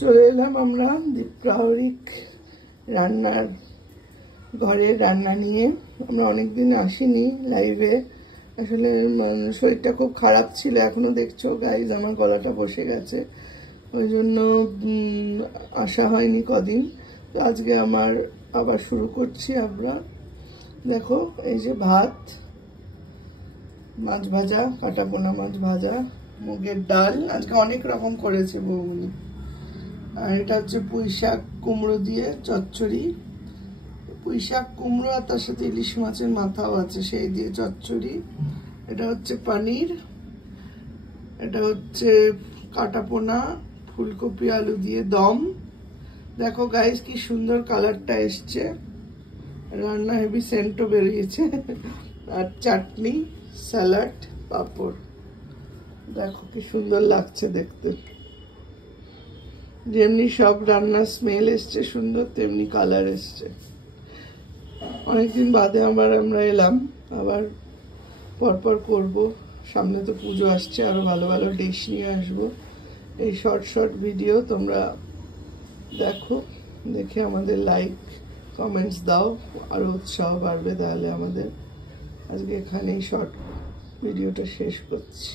চলে এলাম আমরা দীপ্রাহরিক রান্নার ঘরে রান্না নিয়ে। আমরা অনেকদিন আসিনি লাইভে, আসলে শরীরটা খুব খারাপ ছিল। এখনো দেখছো গাইজ আমার গলাটা বসে গেছে, ওই জন্য আসা হয়নি কদিন। তো আজকে আমার আবার শুরু করছি। আমরা দেখো এই যে ভাত, মাছ ভাজা, কাটা পোনা মাছ ভাজা, মুগের ডাল, আজকে অনেক রকম করেছে বৌমনি। আর এটা হচ্ছে পুঁই শাক কুমড়ো দিয়ে চচ্চড়ি, পুঁই শাক কুমড়ো আর তার সাথে ইলিশ মাছের মাথাও আছে, সেই দিয়ে চচ্চড়ি। এটা হচ্ছে পনির, এটা হচ্ছে কাটা পোনা ফুলকপি আলু দিয়ে দম। দেখো গাইস কি সুন্দর কালারটা এসছে, রান্না হেভি সেন্টও বেরিয়েছে। আর চাটনি, স্যালাড, পাঁপড়, দেখো কি সুন্দর লাগছে দেখতে। যেমনি সব রান্নার স্মেল এসছে সুন্দর, তেমনি কালার এসছে। অনেকদিন বাদে আবার আমরা এলাম, আবার পরপর করব। সামনে তো পুজো আসছে, আরো ভালো ভালো ডিশ নিয়ে আসবো। এই শর্ট শর্ট ভিডিও তোমরা দেখো, দেখে আমাদের লাইক কমেন্টস দাও, আরো উৎসাহ বাড়বে তাহলে আমাদের। আজকে এখানেই শর্ট ভিডিওটা শেষ করছি।